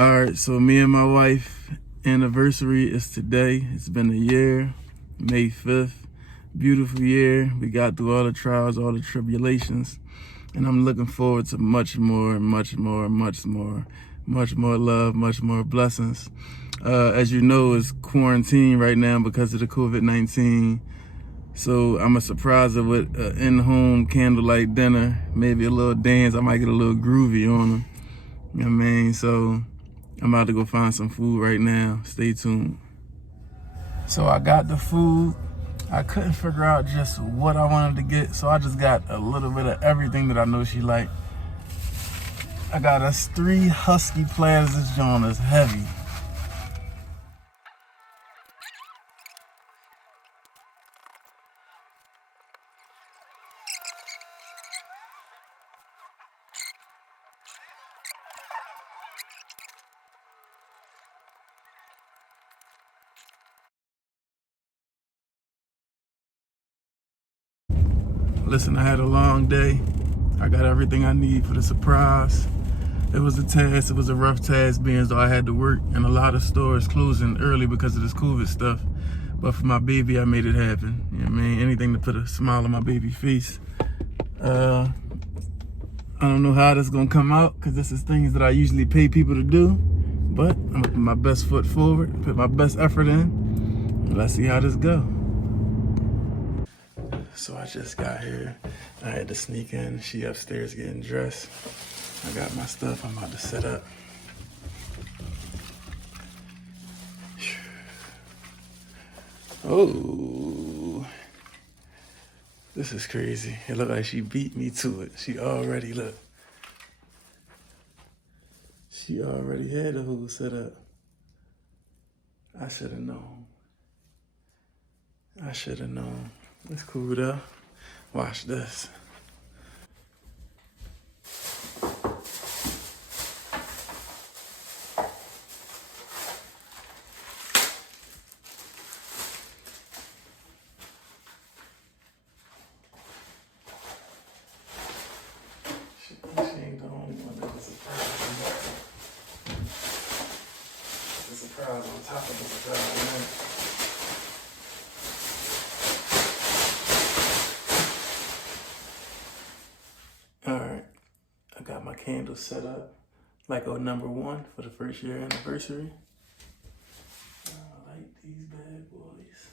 All right, so me and my wife anniversary is today. It's been a year, May 5th. Beautiful year. We got through all the trials, all the tribulations, and I'm looking forward to much more love, much more blessings. As you know, it's quarantine right now because of the COVID-19. So I'm a surprise her with an in-home candlelight dinner, maybe a little dance. I might get a little groovy on them. You know what I mean? So I'm about to go find some food right now. Stay tuned. So I got the food. I couldn't figure out just what I wanted to get, so I just got a little bit of everything that I know she liked. I got us 3 husky platters. This joint is heavy. Listen, I had a long day. I got everything I need for the surprise. It was a task, it was a rough task being though I had to work and a lot of stores closing early because of this COVID stuff. But for my baby, I made it happen. You know what I mean? Anything to put a smile on my baby's face. I don't know how this is gonna come out because this is things that I usually pay people to do. But I'm gonna put my best foot forward, put my best effort in, and let's see how this goes. So I just got here. I had to sneak in. She upstairs getting dressed. I got my stuff. I'm about to set up. Oh, this is crazy. It looked like she beat me to it. She already had the whole set up. I should have known. It's cool though. Watch this. She ain't the only one that was surprised. The surprise on top of the surprise, man. Alright, I got my candles set up like on #1 for the first year anniversary. I like these bad boys.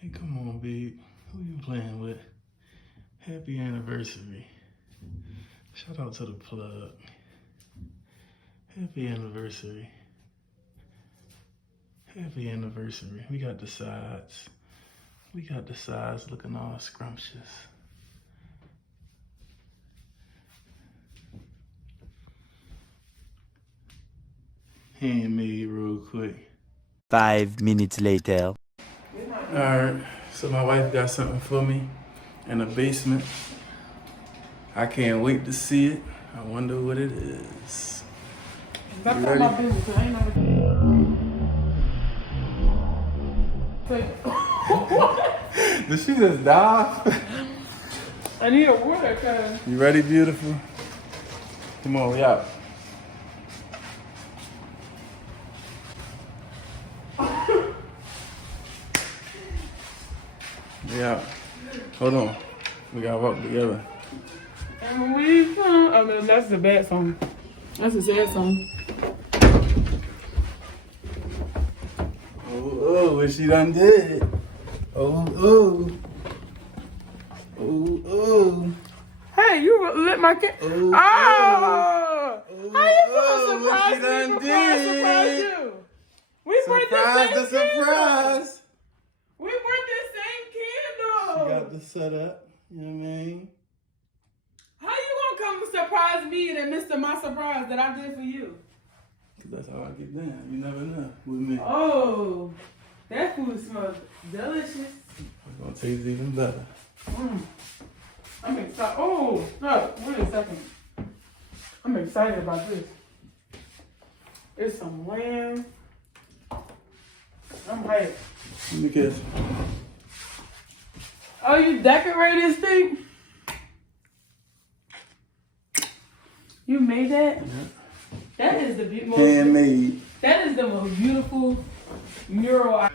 Hey, come on, babe. Who you playing with? Happy anniversary. Shout out to the plug. Happy anniversary. Happy anniversary. We got the sides. Looking all scrumptious. Handmade real quick. 5 minutes later. Alright, so my wife got something for me in the basement. I can't wait to see it. I wonder what it is. That's not my business. I ain't never. Did she just die? I need a water, cuz. You ready, beautiful? Come on, we out. Yeah. Hold on. We gotta walk together. And we come. I mean, that's a bad song. That's a sad song. Oh, what she done did. Oh. Hey, you lit my kid. Oh! How you doing? What she done did. We brought Surprise the the same candle. surprise. We brought the same candle. She got the setup. You know what I mean? How you gonna come and surprise me and miss my surprise that I did for you? Cause that's how I get down. You never know with me. Oh, that food smells delicious. It's gonna taste even better. I'm excited. Oh, no, wait a second. I'm excited about this. It's some lamb. I'm hyped. Let me kiss. Oh, you decorate this thing? You made that? Yeah. That is the most Handmade. That is the most beautiful mural. I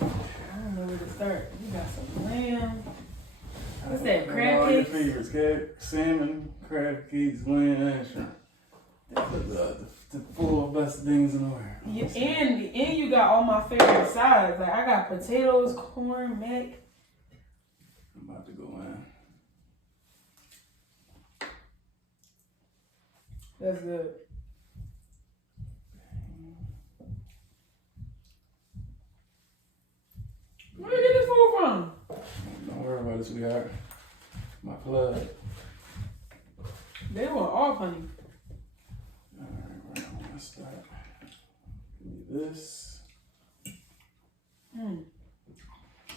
don't know where to start. You got some lamb. What's that? Crab All your cakes? favorites: salmon, crab cakes, lamb, and shrimp. The four best things in the world. Yeah, and you got all my favorite sides. Like I got potatoes, corn, mac. I'm about to go in. That's good. Where you get this food from? Don't worry about it, sweetheart. My plug. They were all funny. Alright, where am I gonna start? Give me this.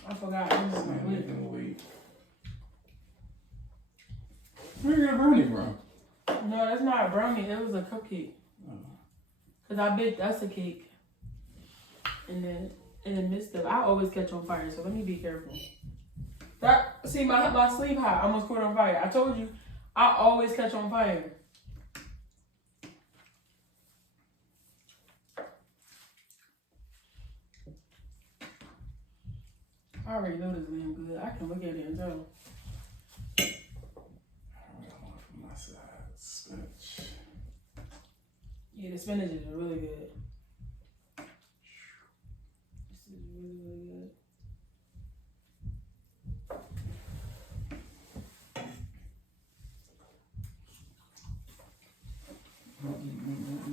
I forgot. Sandwich and wheat. Where you get a brownie from? No, that's not a brownie. It was a cupcake. Cause I baked us a cake, and then in the midst of, I always catch on fire. So let me be careful. See my sleeve hot, almost caught on fire. I told you, I always catch on fire. I already know this lamb good. I can look at it and tell. I want from my side. Spinach. Yeah, the spinach is really good. This is really, really good.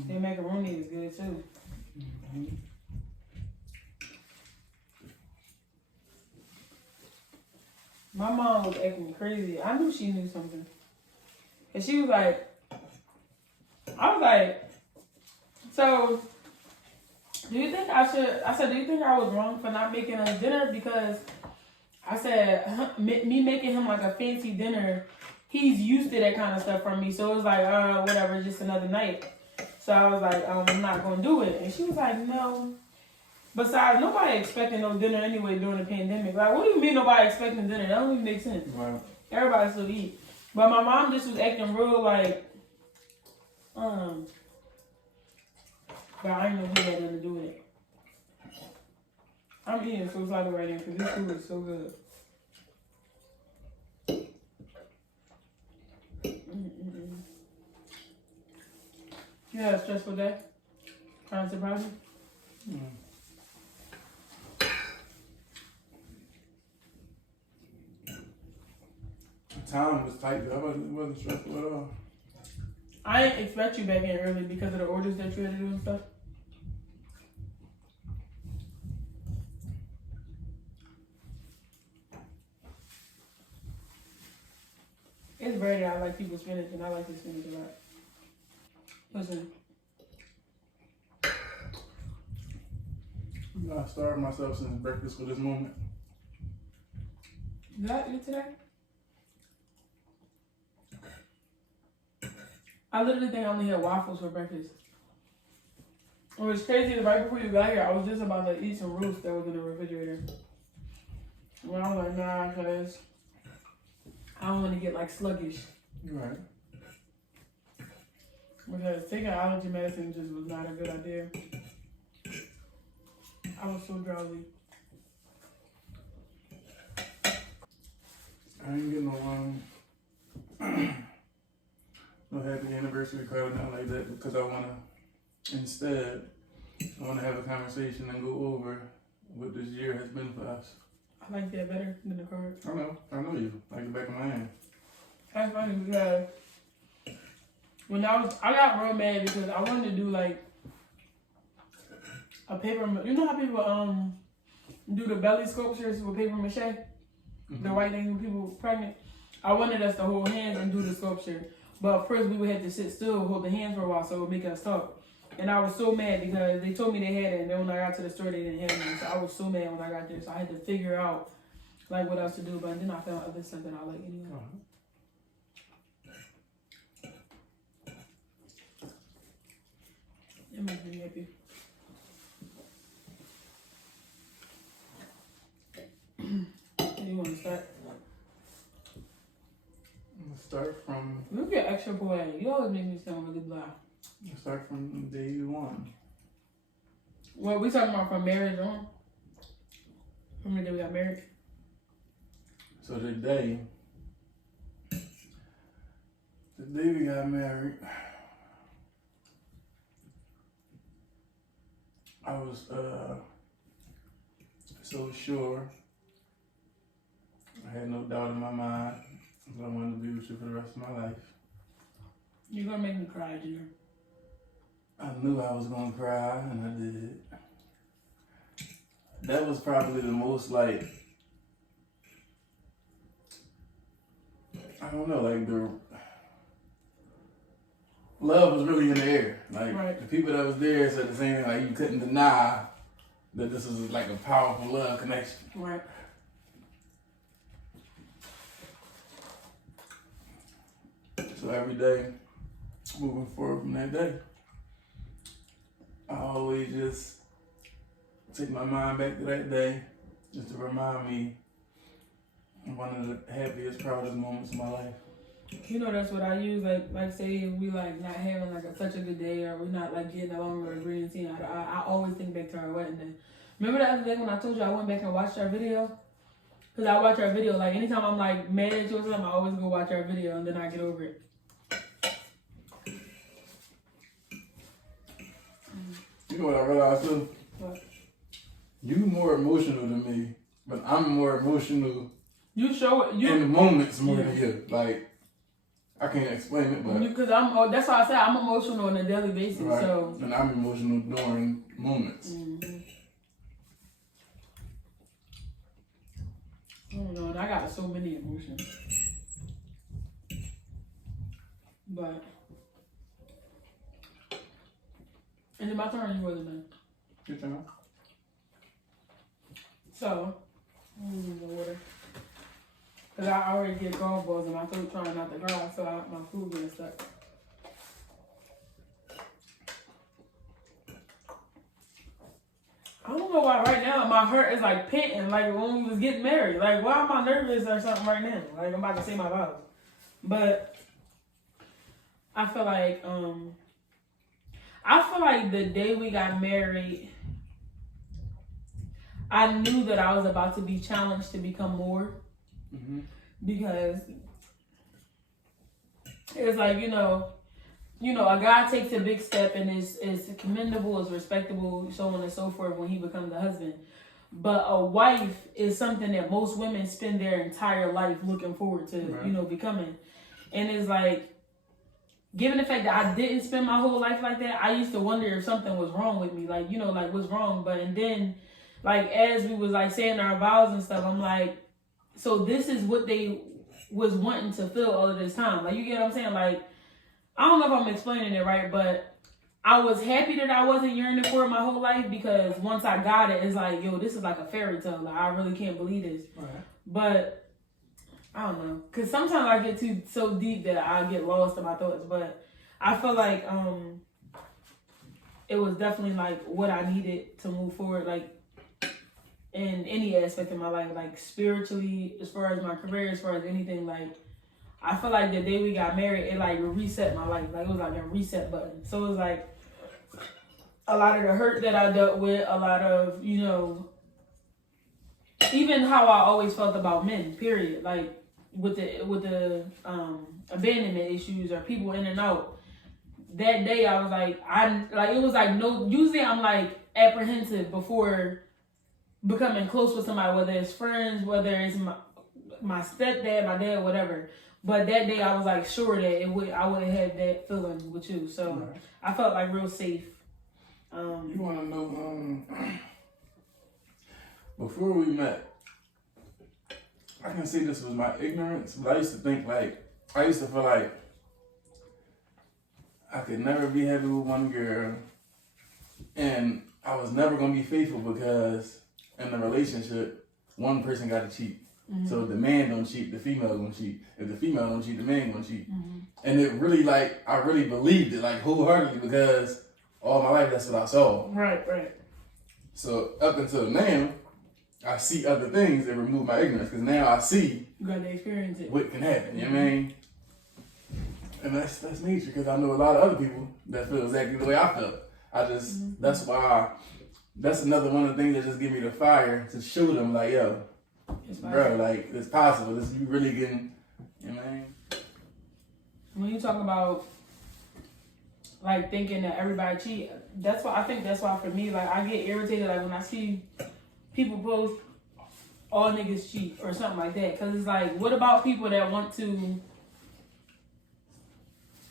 The macaroni is good too. My mom was acting crazy. I knew she knew something. And she was like, I was like, so, do you think I said, do you think I was wrong for not making us dinner? Because I said, me making him like a fancy dinner, he's used to that kind of stuff from me. So it was like, whatever, just another night. So I was like, I'm not going to do it. And she was like, no. Besides, nobody expecting no dinner anyway during the pandemic. Like, what do you mean nobody expecting dinner? That don't even make sense. Right. Everybody still eat. But my mom just was acting real like, but I didn't know who had nothing to do with it. I'm eating so excited right now because this food is so good. You had a stressful day? Trying to surprise you? The time was tight, though. It wasn't stressful at all. I didn't expect you back in early because of the orders that you had to do and stuff. It's rare that I like people's spinach, and I like this spinach a lot. Listen. I starved myself since breakfast for this moment. Did I eat today? I literally think I only had waffles for breakfast. It was crazy. Right before you got here, I was just about to eat some roast that was in the refrigerator. And I was like, nah, because I don't want to get like sluggish. Right. Because taking allergy medicine just was not a good idea. I was so drowsy. I ain't getting no happy anniversary card or nothing like that because I want to have a conversation and go over what this year has been for us. I like that better than the card. I know you. Like the back of my hand. That's funny because when I got real mad because I wanted to do like a paper. You know how people do the belly sculptures with paper mache, the white thing when people pregnant. I wanted us to hold hands and do the sculpture, but first we would have to sit still, hold the hands for a while, so it would make us talk. And I was so mad because they told me they had it, and then when I got to the store, they didn't have it. So I was so mad when I got there. So I had to figure out like what else to do. But then I found other stuff that I like anyway. It makes me happy. You want to start? Start from. Look at extra boy. You always make me sound really blah. Start from day one. Well, we talking about from marriage on. From the day we got married. So the day we got married, I was so sure. I had no doubt in my mind that I wanted to be with you for the rest of my life. You're gonna make me cry, Junior. I knew I was gonna cry, and I did. That was probably the most like, I don't know, like the love was really in the air. Like right. The people that was there said the same thing. Like you couldn't deny that this was like a powerful love connection. Right. So every day, moving forward from that day, I always just take my mind back to that day, just to remind me of one of the happiest, proudest moments of my life. You know, that's what I use. Like say if we like not having like such a good day, or we're not like getting along or agreeing. I always think back to our wedding day. Remember the other day when I told you I went back and watched our video? Cause I watch our video. Like anytime I'm like mad at you or something, I always go watch our video and then I get over it. You know what I realized too? What? You more emotional than me, but I'm more emotional. You show it. In the moments more than you. Like I can't explain it, but because that's why I said I'm emotional on a daily basis. Right. So and I'm emotional during moments. Mm-hmm. I don't know, and I got so many emotions. But is it my turn or you wasn't done? Your turn. So, the water. Because I already get golf balls in my throat trying not to cry, so my food getting stuck. I don't know why right now my heart is like panting, like when we was getting married. Like, why am I nervous or something right now? Like, I'm about to say my vows. But I feel like the day we got married, I knew that I was about to be challenged to become more. Mm-hmm. Because it's like, you know, a guy takes a big step and is commendable, is respectable, so on and so forth when he becomes a husband. But a wife is something that most women spend their entire life looking forward to, right. Becoming. And it's like, given the fact that I didn't spend my whole life like that, I used to wonder if something was wrong with me. Like, like what's wrong? And then, like, as we was like saying our vows and stuff, I'm like, so this is what they was wanting to feel all of this time. Like, you get what I'm saying? Like, I don't know if I'm explaining it right, but I was happy that I wasn't yearning for it my whole life, because once I got it, it's like, yo, this is like a fairy tale. Like, I really can't believe this. Right. But I don't know, because sometimes I get so deep that I get lost in my thoughts. But I feel like it was definitely like what I needed to move forward, like in any aspect of my life, like spiritually, as far as my career, as far as anything. Like, I feel like the day we got married, it like reset my life. Like, it was like a reset button. So it was like a lot of the hurt that I dealt with, a lot of, even how I always felt about men, period. Like with the abandonment issues or people in and out. That day I was like, it was like usually I'm like apprehensive before becoming close with somebody, whether it's friends, whether it's my stepdad, my dad, whatever. But that day I was like sure that I would have had that feeling with you. So right. I felt like real safe. You want to know, before we met, I can say this was my ignorance, but I used to think I used to feel like I could never be happy with one girl, and I was never going to be faithful because in the relationship, one person got to cheat. Mm-hmm. So if the man don't cheat, the female gonna cheat. If the female don't cheat, the man gonna cheat. Mm-hmm. And it really I really believed it wholeheartedly because all my life that's what I saw. Right. So up until now, I see other things that remove my ignorance because now I see you got to experience it. What can happen, you know what I mean? And that's nature because I know a lot of other people that feel exactly the way I felt. That's why, that's another one of the things that just give me the fire to show them yo, bro, it's possible. This you really getting, you know what I mean? When you talk about thinking that everybody cheat, I think that's why for me, I get irritated when I see people post all niggas cheat or something like that. Cause it's what about people that want to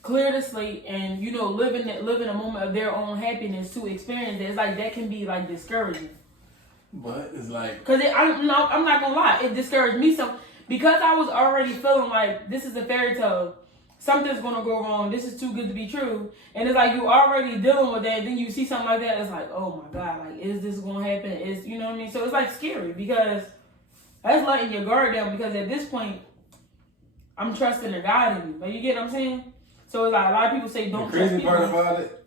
clear the slate and live in a moment of their own happiness to experience it? It's that can be discouraging. But it's cause I'm not gonna lie, it discouraged me some because I was already feeling this is a fairy tale. Something's gonna go wrong. This is too good to be true. And it's you already dealing with that. Then you see something like that. It's oh my God, is this gonna happen? You know what I mean? So it's scary because that's letting your guard down because at this point, I'm trusting the God in you. You get what I'm saying? So it's a lot of people say don't trust people. The crazy part about it,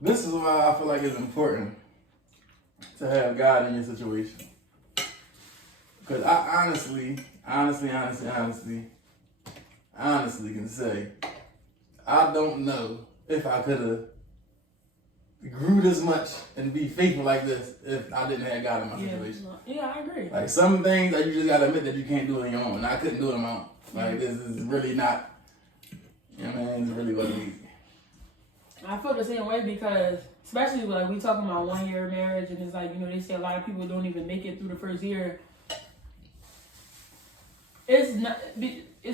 this is why I feel it's important to have God in your situation. Because I honestly can say, I don't know if I could have grew this much and be faithful like this if I didn't have God in my situation. Yeah, I agree. Some things that you just gotta admit that you can't do it on your own. And I couldn't do it on my own. This is really not, you know what I mean? It really wasn't easy. I feel the same way because, especially we talking about 1 year marriage and it's they say a lot of people don't even make it through the first year. It's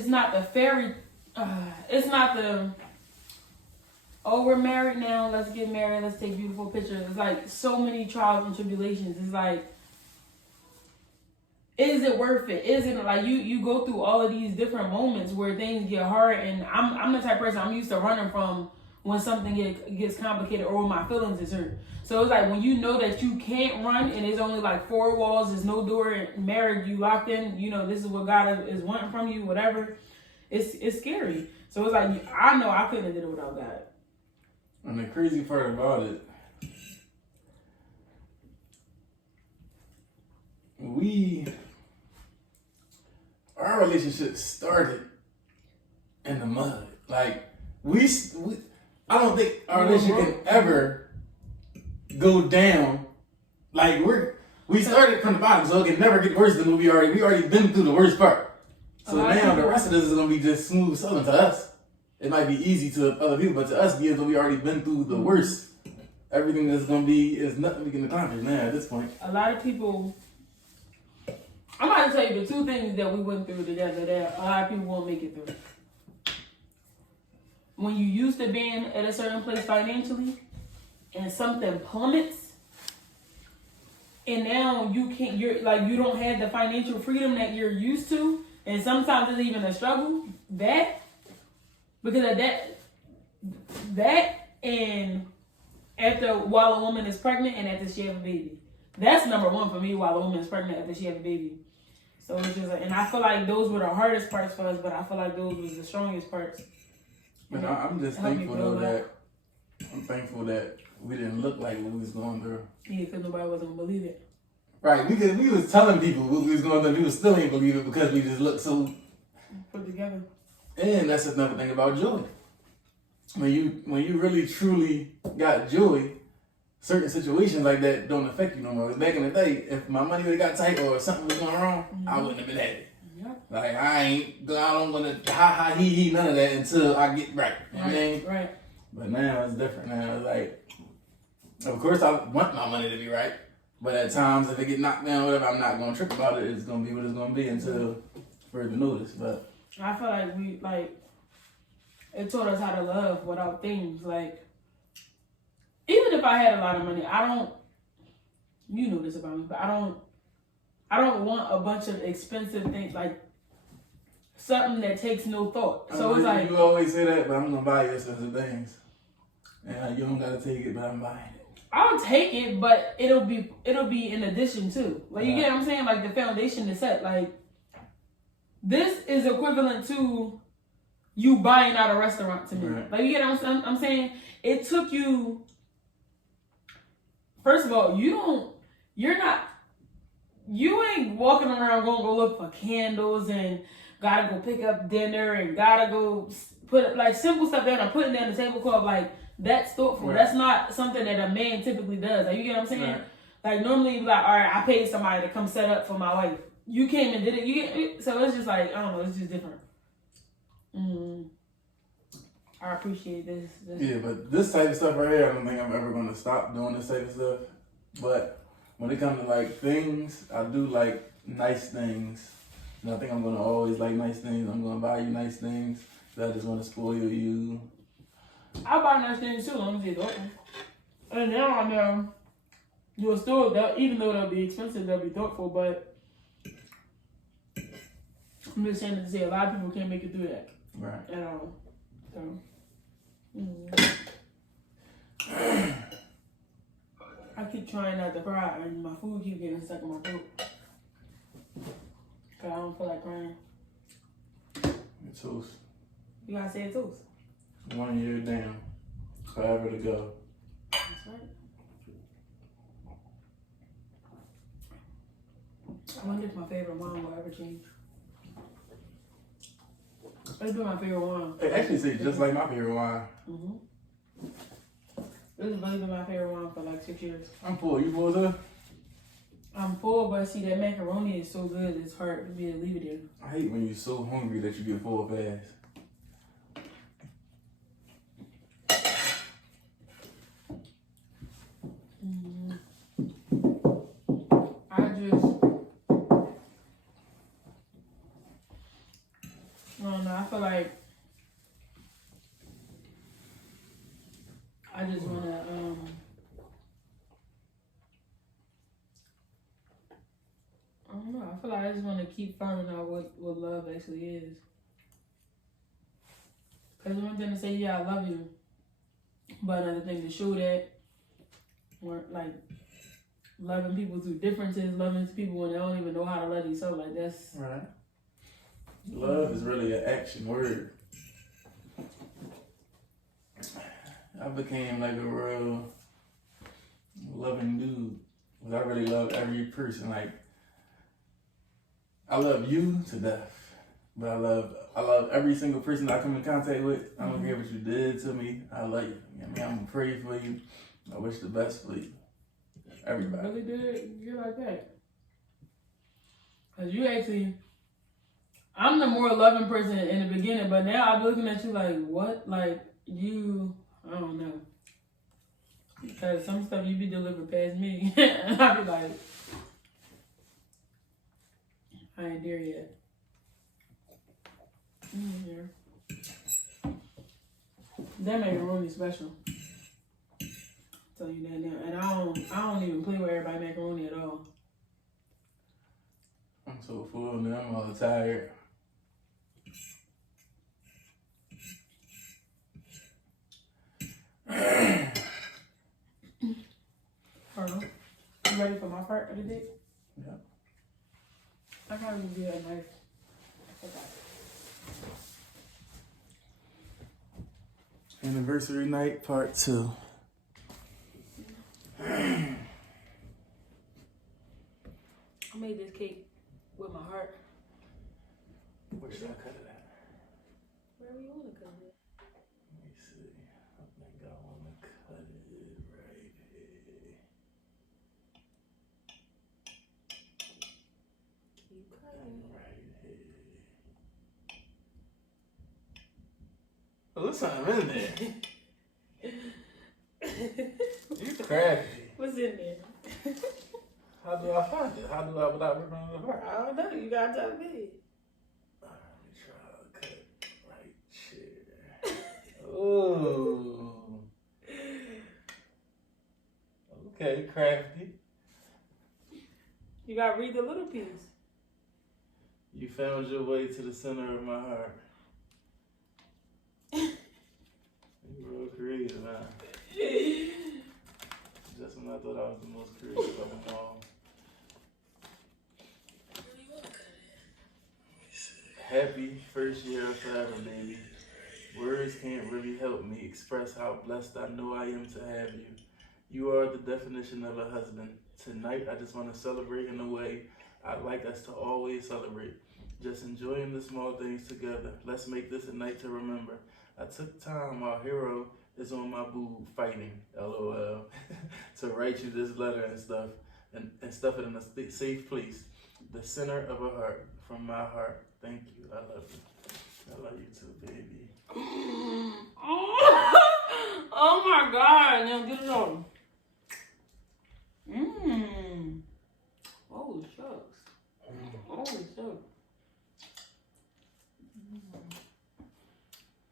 not the fairy, it's not the, oh, we're married now, let's get married, let's take beautiful pictures. It's so many trials and tribulations. It's is it worth it? Is it you go through all of these different moments where things get hard and I'm the type of person, I'm used to running from when something gets complicated or when my feelings is hurt. So it's when you know that you can't run and there's only 4 walls, there's no door, and marriage, you locked in, this is what God is wanting from you, whatever. It's scary. So it's I know I couldn't have did it without God. And the crazy part about it, our relationship started in the mud. I don't think our relationship can ever go down. We started from the bottom, so it can never get worse than we already been through the worst part. So now the rest of this is gonna be just smooth sailing to us. It might be easy to other people, but to us, because we already been through the worst, everything that's gonna be is nothing we can accomplish now at this point. A lot of people, I'm about to tell you the 2 things that we went through together that a lot of people won't make it through. When you used to being at a certain place financially and something plummets and now you can't, you don't have the financial freedom that you're used to, and sometimes it's even a struggle, because of that and while a woman is pregnant and after she has a baby. That's number 1 for me, while a woman is pregnant after she has a baby. So it's just and I feel those were the hardest parts for us, but I feel those was the strongest parts. But I'm just thankful that we didn't look like what we was going through. Yeah, because nobody wasn't gonna believe it. Right, we was telling people what we was going through, people still ain't believe it because we just looked so put together. And that's another thing about joy. When you really truly got joy, certain situations like that don't affect you no more. Back in the day, if my money would have got tight or something was going wrong, I wouldn't have been happy. Yep. I don't want to ha he none of that until I get right. You know what I mean? Right. But now it's different. Now it's of course I want my money to be right, but at times if it get knocked down or whatever, I'm not gonna trip about it. It's gonna be what it's gonna be until further notice. But I feel it taught us how to love without things. if I had a lot of money, I don't. You know this about me, but I don't want a bunch of expensive things like something that takes no thought. So it's like you always say that, but I'm gonna buy you expensive things, and you don't gotta take it, but I'm buying it. I'll take it, but it'll be in addition to. Like you get what I'm saying? Like the foundation is set. Like this is equivalent to you buying out a restaurant to me. Right. Like you get what I'm saying? It took you. First of all, you ain't walking around going to go look for candles and gotta go pick up dinner and gotta go put like simple stuff down or putting down the tablecloth. Like that's thoughtful. Right. That's not something that a man typically does. Like you get what I'm saying? Right. Like normally you be like, all right, I paid somebody to come set up for my wife. You came and did it. You get it? So it's just like I don't know. It's just different. I appreciate this. Yeah, but this type of stuff right here, I don't think I'm ever gonna stop doing this type of stuff. But when it comes to like things, I do like nice things. And I think I'm gonna always like nice things. I'm gonna buy you nice things. So I just wanna spoil you. I buy nice things too, as long as you're thoughtful. And now I know you'll still, even though they'll be expensive, they'll be thoughtful. But I'm just saying to say a lot of people can't make it through that. Right. At all. So. I keep trying not to cry, and my food keeps getting stuck in my throat. Cause I don't feel like crying. Your toast. You gotta say it toast. 1 year down. Forever to go. That's right. I wonder if my favorite wine will ever change. It's been my favorite wine. It actually tastes just like my favorite wine. This has really been my favorite wine for like 6 years. I'm full. You full too? I'm full, but see that macaroni is so good, it's hard for me to leave it there. I hate when you're so hungry that you get full fast. I feel like I just wanna I don't know. I feel like I just wanna keep finding out what love actually is. Cause one thing to say, yeah, I love you, but another thing to show that, or like loving people through differences, loving people when they don't even know how to love each other. Like that's right. Love is really an action word. I became like a real loving dude. Cause I really love every person. Like I love you to death. But I love every single person that I come in contact with. I don't care what you did to me. I love you. I mean, I'm gonna pray for you. I wish the best for you. Everybody. Really did you're like that. Cause you actually, I'm the more loving person in the beginning, but now I'm looking at you like, what? Like you, I don't know. Because some stuff you be delivered past me, and I be like, I ain't there yet. Here. That macaroni special. Tell you that now, and I don't even play with everybody macaroni at all. I'm so full now. I'm all tired. Colonel, you ready for my part of the day? Yeah. I gotta get a knife. Okay. Anniversary night part 2. I made this cake with my heart. Where should I cut it at? Wherever you want to cut it. Let me see. I think I want to cut it right here. Keep cutting. Right here. Oh, there's something in there. You crafty. What's in there? How do I find it? How do I without ripping it apart? I don't know. You gotta tell me. Let me try to cut right here. Ooh. Okay, crafty. You gotta read the little piece. You found your way to the center of my heart. You real creative, huh? Just when I thought I was the most creative of them all. Happy first year of forever, baby. Words can't really help me express how blessed I know I am to have you. You are the definition of a husband. Tonight, I just want to celebrate in a way I'd like us to always celebrate. Just enjoying the small things together. Let's make this a night to remember. I took time while Hero is on my boob fighting, LOL, to write you this letter and stuff it in a safe place. The center of a heart, from my heart. Thank you. I love you. I love you too, baby. Oh my God. Now get it on. Holy shucks. Holy shucks.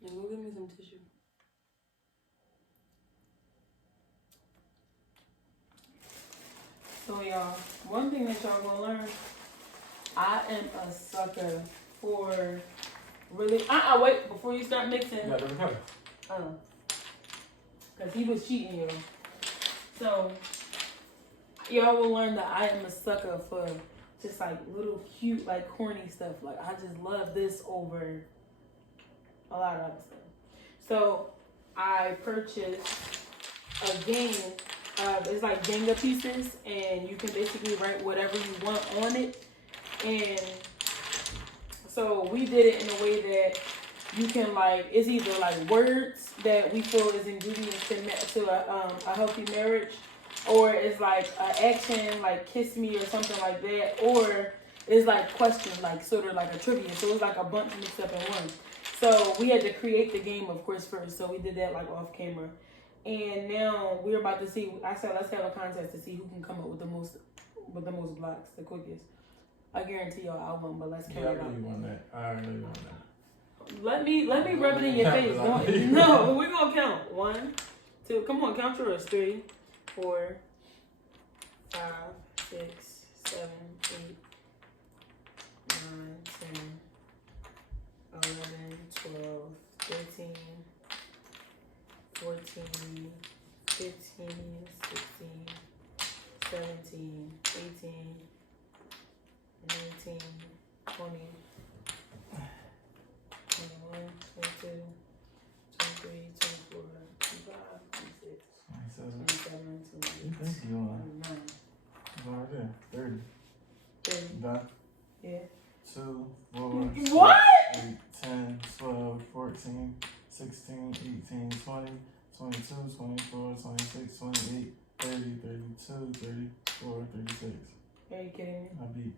Now go give me some tissue. So y'all, one thing that y'all gonna learn, I am a sucker for really. Wait before you start mixing. You got to recover. Cause he was cheating, y'all. So y'all will learn that I am a sucker for just like little cute, like corny stuff. Like I just love this over a lot of other stuff. So I purchased a game. It's like Jenga pieces, and you can basically write whatever you want on it. And so we did it in a way that you can like, it's either like words that we feel is ingredients to a healthy marriage, or it's like an action like kiss me or something like that, or it's like questions, like sort of like a trivia. So it's like a bunch mixed up in one. So we had to create the game, of course, first. So we did that like off camera. And now we're about to see, I said let's have a contest to see who can come up with the most blocks, the quickest. I guarantee y'all I won, but let's count it out. I know you won that. I already know you won that. Let me rub it in your face. No, we're gonna count. 1, 2, come on, count yours. 3, 4, 5, 6, 7, 8, 9, 10, 11, 12, 13, 14, 15, 16, 17, 18, 19, 20, 21, 22, 23, 24, 25, 26, 27, 28, 29. Right there. 30. 30. Done. Yeah. 2, 4, What? 6, 8, 10, 12, 14, 16, 18, 20, 22, 24, 26, 28, 30, 32, 34, 36. Are you kidding me? I beat.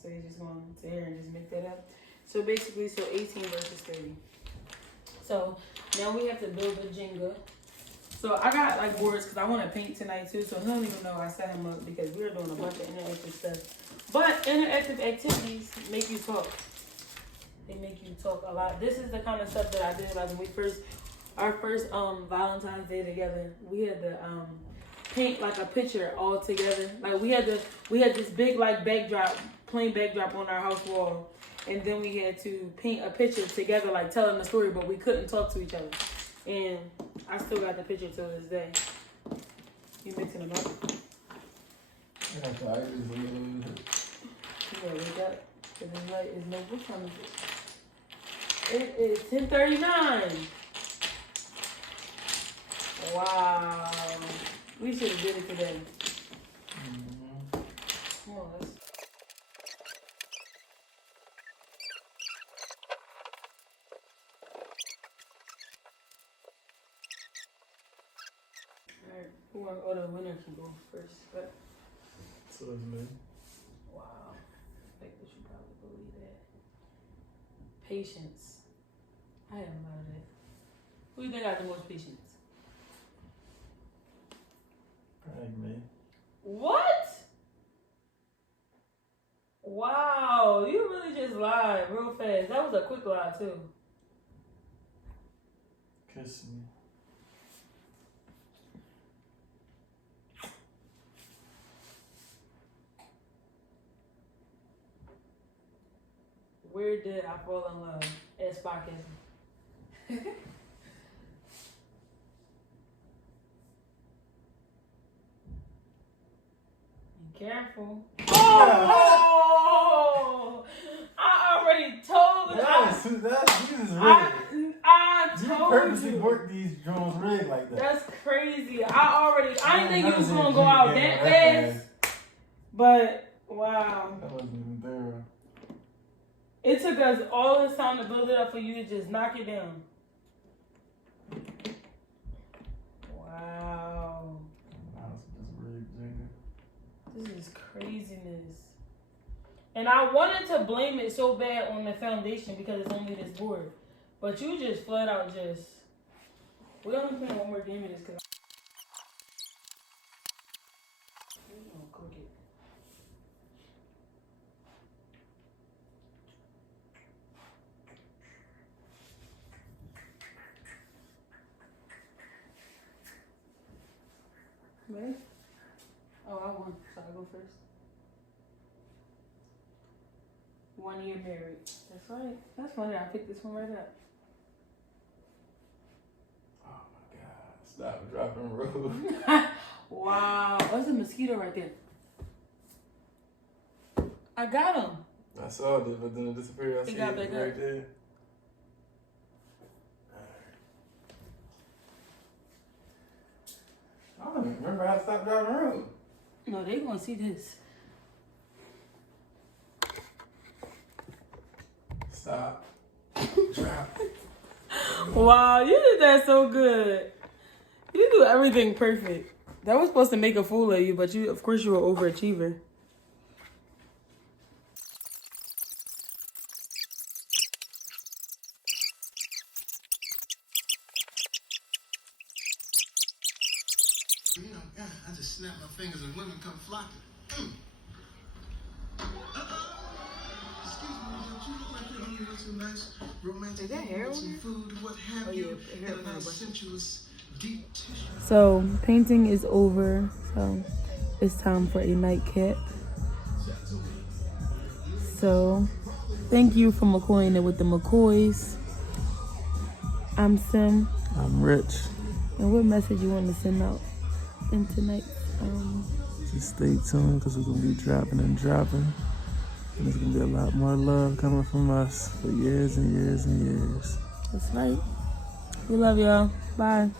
So you're just going to here and just make that up. So basically, 18 versus 30. So now we have to build a Jenga. So I got like boards because I want to paint tonight too. So he don't even know I set him up because we're doing a bunch of interactive stuff. But interactive activities make you talk. They make you talk a lot. This is the kind of stuff that I did like when our first Valentine's Day together. We had to paint like a picture all together. Like we had this big like plain backdrop on our house wall, and then we had to paint a picture together, like telling the story, but we couldn't talk to each other. And I still got the picture till this day. You mixing them up? I got the iris. You gotta wake up. Cause it's like, it's no, what time is it? It is 10:39. Wow. We should have did it today. Come on, let's. Alright, who want to go to the winner can go first, but. So it's me. Wow. I think that you probably believe that. Patience. I have a lot of that. Who do you think got the most patience? Probably me. What? Wow, you really just lied real fast. That was a quick lie too. Kiss me. where did I fall in love at Spockism? Careful. Oh! I already told you. That's rigged. I You told purposely you. work these drones rigged like that. That's crazy. I didn't think you was gonna go out that fast. But wow. That wasn't even there. It took us all this time to build it up for you to just knock it down. Wow. This is craziness. And I wanted to blame it so bad on the foundation because it's only this board. But you just flat out just... We only playing one more game in this because... We're gonna cook it. Ready? Oh, I won. So I go first. 1 year married. That's right. That's funny. I picked this one right up. Oh my God. Stop dropping road. Wow. There's a mosquito right there. I got him. I saw it, but then it disappeared. I see got it back right up. there. I don't even remember how to stop driving road. No, they gonna see this. Stop. Drop. Wow, you did that so good. You do everything perfect. That was supposed to make a fool of you, but you, of course, you were an overachiever. You know, God, I just snap my fingers and women come flocking. Excuse me, don't you look like you're hungry with some nice romantic Is that hair with on some there? food, what have Oh, you, yeah, hair and a on nice the sensuous deep tissue. So, painting is over. So, it's time for a nightcap. So, thank you for Mckoy'N with the McCoys. I'm Sim. I'm Rich. And what message you want to send out in tonight's Just stay tuned because we're going to be dropping and dropping. And there's going to be a lot more love coming from us for years and years and years. That's right. We love y'all. Bye.